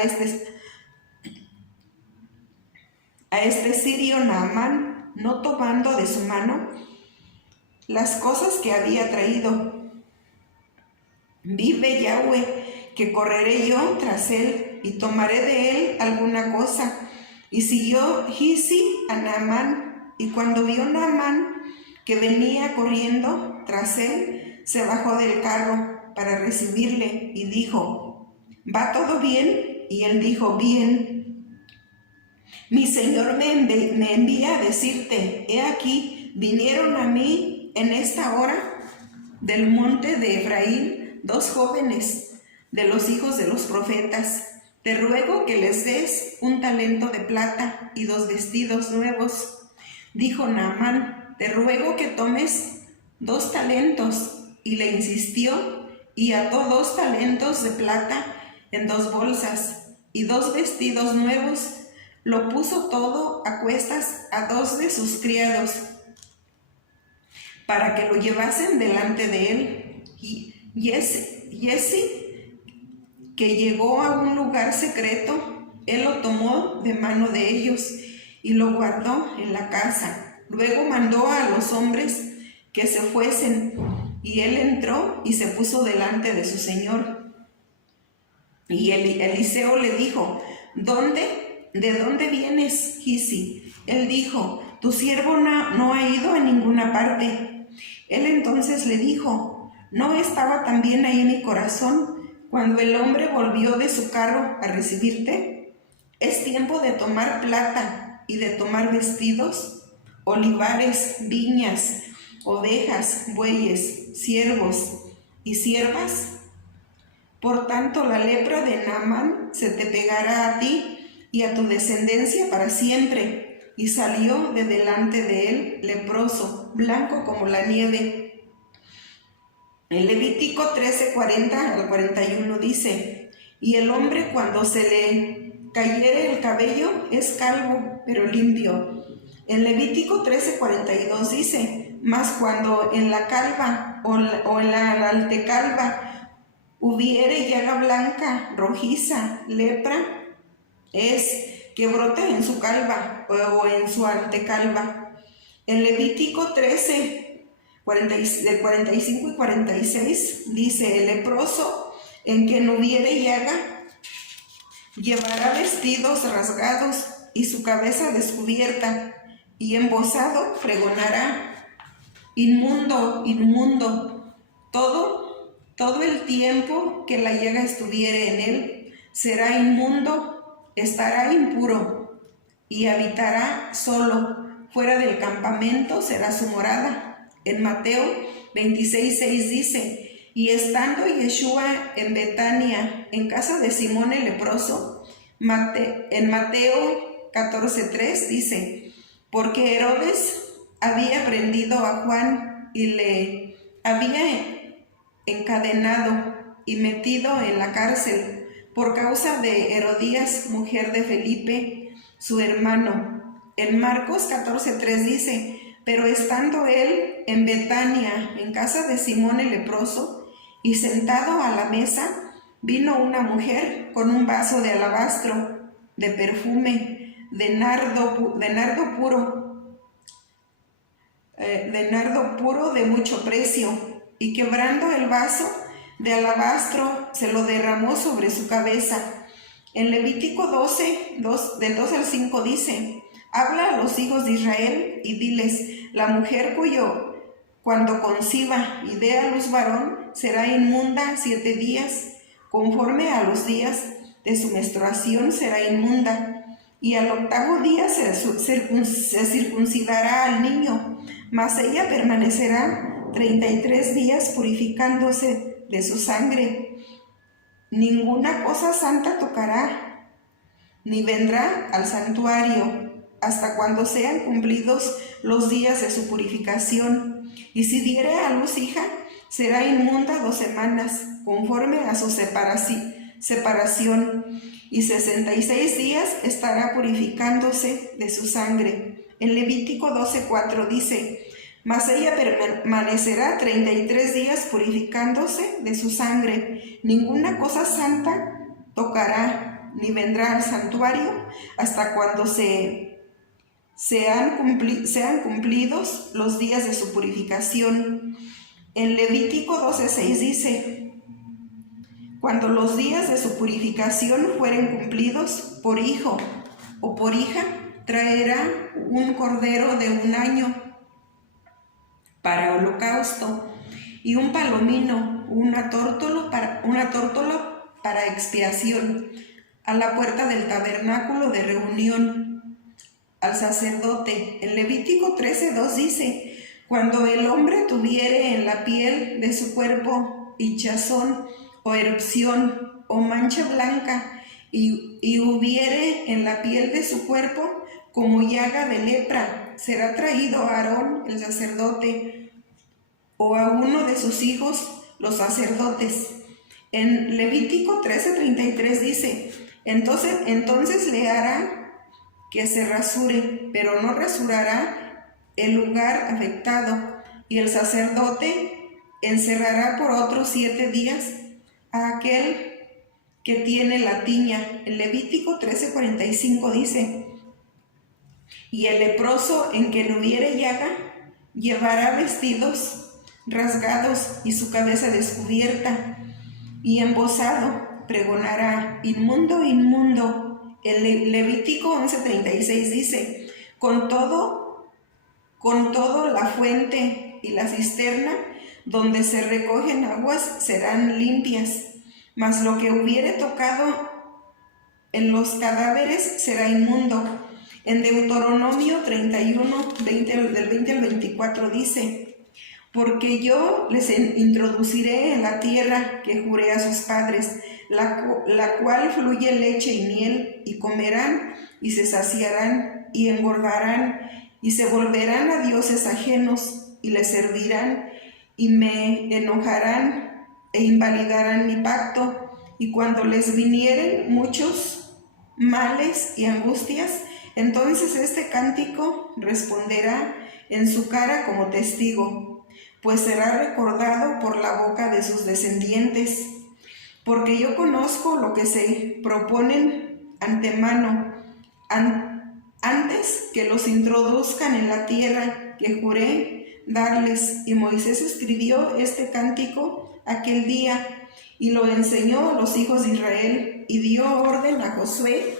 este sirio Naamán, no tomando de su mano las cosas que había traído. Vive Yahweh, que correré yo tras él y tomaré de él alguna cosa. Y siguió Gizi a Naamán, y cuando vio Naamán que venía corriendo tras él, se bajó del carro para recibirle y dijo, ¿va todo bien? Y él dijo, bien. Mi señor me envía a decirte, he aquí, vinieron a mí en esta hora del monte de Efraín 2 jóvenes de los hijos de los profetas. Te ruego que les des un talento de plata y 2 vestidos nuevos. Dijo Naamán, te ruego que tomes 2 talentos. Y le insistió, y ató 2 talentos de plata en 2 bolsas y 2 vestidos nuevos. Lo puso todo a cuestas a 2 de sus criados, para que lo llevasen delante de él. Y Gizi, que llegó a un lugar secreto, él lo tomó de mano de ellos y lo guardó en la casa. Luego mandó a los hombres que se fuesen, y él entró y se puso delante de su señor. Y Eliseo le dijo, ¿de dónde vienes, Gizi? Él dijo, tu siervo no ha ido a ninguna parte. Él entonces le dijo, ¿no estaba también ahí mi corazón cuando el hombre volvió de su carro a recibirte? Es tiempo de tomar plata y de tomar vestidos, olivares, viñas, ovejas, bueyes, siervos y siervas. Por tanto, la lepra de Naamán se te pegará a ti y a tu descendencia para siempre. Y salió de delante de él leproso, blanco como la nieve. En Levítico 13:40 al 41 dice, y el hombre cuando se le cayere el cabello es calvo, pero limpio. En Levítico 13:42 dice, mas cuando en la calva o en la altecalva hubiere llaga blanca, rojiza, lepra, es que brote en su calva o en su antecalva. En Levítico 13, 45 y 46 dice, el leproso en que no hubiere llaga llevará vestidos rasgados y su cabeza descubierta, y embozado pregonará, inmundo, inmundo, todo el tiempo que la llaga estuviere en él, será inmundo, estará impuro y habitará solo, fuera del campamento será su morada. En Mateo 26:6 dice, y estando Yeshua en Betania, en casa de Simón el leproso, en Mateo 14:3 dice, porque Herodes había prendido a Juan y le había encadenado y metido en la cárcel por causa de Herodías, mujer de Felipe, su hermano. En Marcos 14:3 dice, pero estando él en Betania, en casa de Simón el leproso, y sentado a la mesa, vino una mujer con un vaso de alabastro, de perfume, de nardo puro de mucho precio, y quebrando el vaso de alabastro, se lo derramó sobre su cabeza. En Levítico 12, del 2 al 5 dice, habla a los hijos de Israel y diles, la mujer cuando conciba y dé a luz varón, será inmunda 7 días, conforme a los días de su menstruación será inmunda. y al 8º día se circuncidará al niño, mas ella permanecerá 33 días purificándose de su sangre. Ninguna cosa santa tocará, ni vendrá al santuario hasta cuando sean cumplidos los días de su purificación. Y si diere a luz hija, será inmunda 2 semanas, conforme a su separación, y 66 días estará purificándose de su sangre. En Levítico 12:4 dice: mas ella permanecerá 33 días purificándose de su sangre. Ninguna cosa santa tocará, ni vendrá al santuario hasta cuando sean cumplidos los días de su purificación. En Levítico 12:6 dice: cuando los días de su purificación fueren cumplidos, por hijo o por hija, traerá un cordero de 1 año para holocausto, y un palomino, una tórtola para expiación, a la puerta del tabernáculo de reunión, al sacerdote. En Levítico 13:2 dice: cuando el hombre tuviere en la piel de su cuerpo hinchazón o erupción o mancha blanca, y hubiere en la piel de su cuerpo como llaga de lepra, será traído a Aarón el sacerdote, o a uno de sus hijos los sacerdotes. En Levítico 13:33 dice: entonces le hará que se rasure, pero no rasurará el lugar afectado, y el sacerdote encerrará por otros 7 días a aquel que tiene la tiña. En Levítico 13:45 dice: y el leproso en que no hubiere llaga llevará vestidos rasgados y su cabeza descubierta, y embozado pregonará: inmundo, inmundo. El Levítico 11:36 dice: con todo la fuente y la cisterna donde se recogen aguas serán limpias, mas lo que hubiere tocado en los cadáveres será inmundo. En Deuteronomio 31, del 20 al 24 dice: porque yo les introduciré en la tierra que juré a sus padres, la cual fluye leche y miel, y comerán, y se saciarán, y engordarán, y se volverán a dioses ajenos, y les servirán, y me enojarán, e invalidarán mi pacto. Y cuando les vinieren muchos males y angustias, entonces este cántico responderá en su cara como testigo, pues será recordado por la boca de sus descendientes. Porque yo conozco lo que se proponen antemano, antes que los introduzcan en la tierra que juré darles. Y Moisés escribió este cántico aquel día, y lo enseñó a los hijos de Israel, y dio orden a Josué,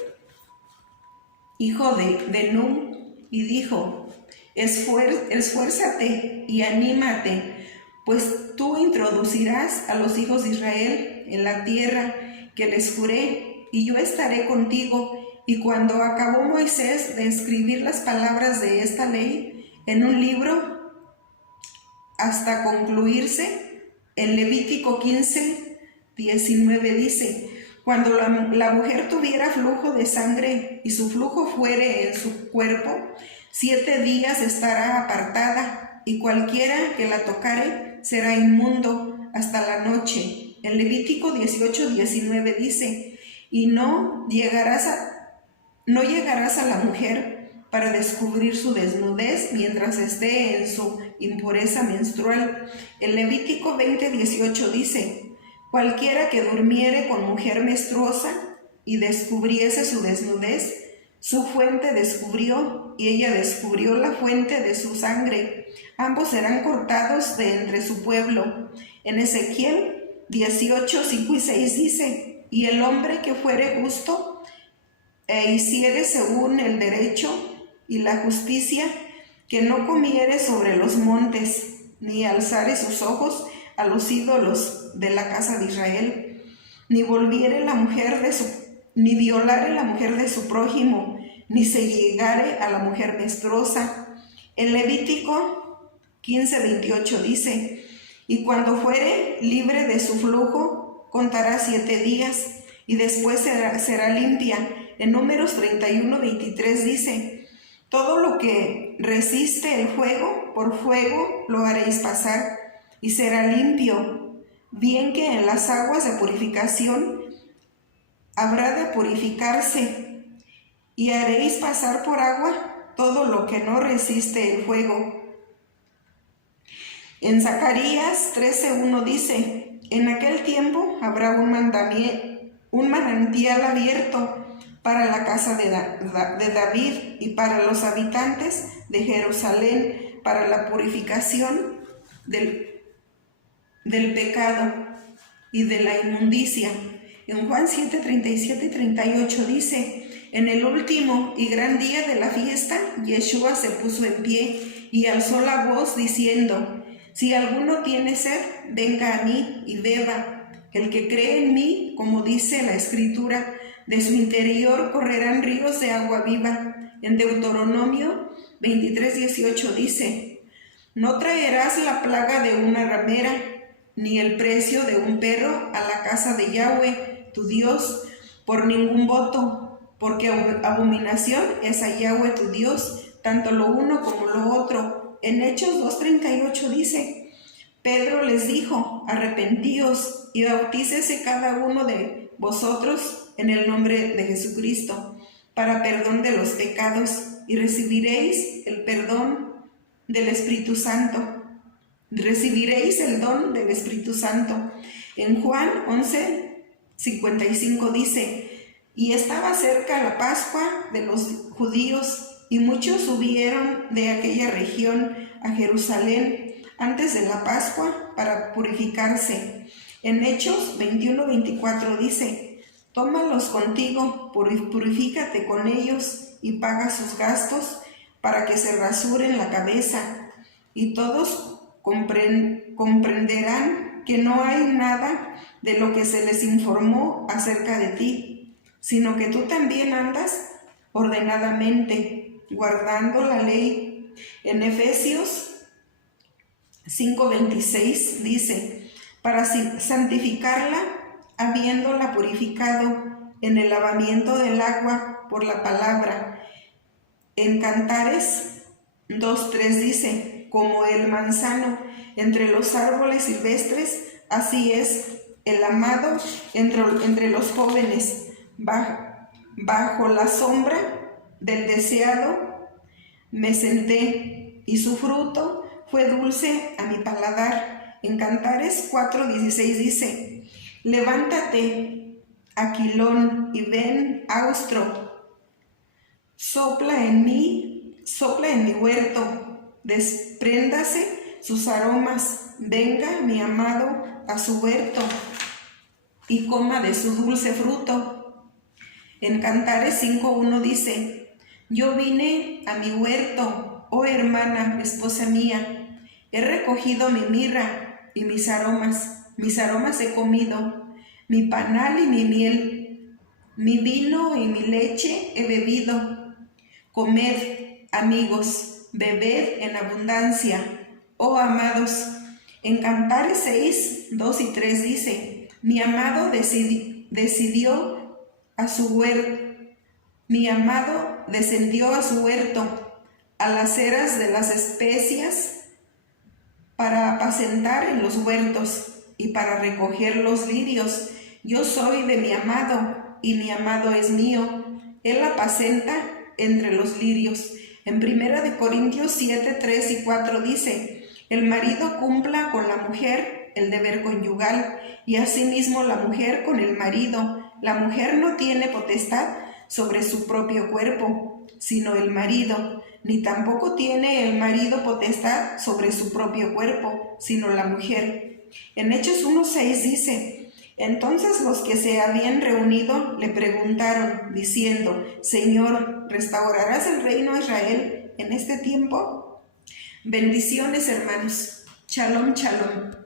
hijo de Nun, y dijo: esfuérzate y anímate, pues tú introducirás a los hijos de Israel en la tierra que les juré, y yo estaré contigo. Y cuando acabó Moisés de escribir las palabras de esta ley en un libro hasta concluirse, en Levítico 15:19 dice: cuando la mujer tuviera flujo de sangre y su flujo fuere en su cuerpo, 7 días estará apartada, y cualquiera que la tocare será inmundo hasta la noche. En Levítico 18:19 dice: y no llegarás a la mujer para descubrir su desnudez mientras esté en su impureza menstrual. En Levítico 20:18 dice: cualquiera que durmiere con mujer menstruosa y descubriese su desnudez, su fuente descubrió, y ella descubrió la fuente de su sangre. Ambos serán cortados de entre su pueblo. En Ezequiel 18:5 y 6 dice: y el hombre que fuere justo e hiciere según el derecho y la justicia, que no comiere sobre los montes, ni alzare sus ojos a los ídolos de la casa de Israel, ni violare la mujer de su prójimo, ni se llegare a la mujer menstruosa. En Levítico 15:28 dice: y cuando fuere libre de su flujo, contará 7 días, y después será limpia. En Números 31:23 dice: todo lo que resiste el fuego, por fuego lo haréis pasar, y será limpio. Bien que en las aguas de purificación habrá de purificarse, y haréis pasar por agua todo lo que no resiste el fuego. En Zacarías 13:1 dice: en aquel tiempo habrá un manantial abierto para la casa de David y para los habitantes de Jerusalén, para la purificación del pecado y de la inmundicia. En Juan 7:37 y 38 dice: en el último y gran día de la fiesta, Yeshua se puso en pie y alzó la voz diciendo: si alguno tiene sed, venga a mí y beba. El que cree en mí, como dice la Escritura, de su interior correrán ríos de agua viva. En Deuteronomio 23:18 dice: no traerás la plaga de una ramera, ni el precio de un perro a la casa de Yahweh, tu Dios, por ningún voto, porque abominación es a Yahweh tu Dios, tanto lo uno como lo otro. En Hechos 2:38 dice: Pedro les dijo: arrepentíos y bautícese cada uno de vosotros en el nombre de Jesucristo para perdón de los pecados, y recibiréis el perdón del Espíritu Santo. Recibiréis el don del Espíritu Santo. En Juan 11:55 dice: y estaba cerca la Pascua de los judíos, y muchos subieron de aquella región a Jerusalén antes de la Pascua para purificarse. En Hechos 21:24 dice: tómalos contigo, purifícate con ellos y paga sus gastos para que se rasuren la cabeza, y todos comprenderán que no hay nada de lo que se les informó acerca de ti, sino que tú también andas ordenadamente, guardando la ley. En Efesios 5:26 dice: para santificarla, habiéndola purificado en el lavamiento del agua por la palabra. En Cantares 2:3 dice: como el manzano entre los árboles silvestres, así es el amado entre los jóvenes. Bajo la sombra del deseado me senté, y su fruto fue dulce a mi paladar. En Cantares 4:16 dice: levántate, Aquilón, y ven, Austro, sopla en mi huerto, despréndase sus aromas, venga mi amado a su huerto y coma de su dulce fruto. En Cantares 5:1 dice: yo vine a mi huerto, oh hermana, esposa mía, he recogido mi mirra y mis aromas he comido, mi panal y mi miel, mi vino y mi leche he bebido. Comed, amigos, bebed en abundancia, oh amados. En Cantares 6:2 y 3 dice: mi amado descendió a su huerto, a las eras de las especias, para apacentar en los huertos y para recoger los lirios. Yo soy de mi amado, y mi amado es mío. Él apacenta entre los lirios. En 1 Corintios 7:3 y 4 dice: el marido cumpla con la mujer el deber conyugal, y asimismo la mujer con el marido. La mujer no tiene potestad sobre su propio cuerpo, sino el marido, ni tampoco tiene el marido potestad sobre su propio cuerpo, sino la mujer. En Hechos 1:6 dice: entonces los que se habían reunido le preguntaron, diciendo: Señor, ¿restaurarás el reino a Israel en este tiempo? Bendiciones, hermanos. Shalom, shalom.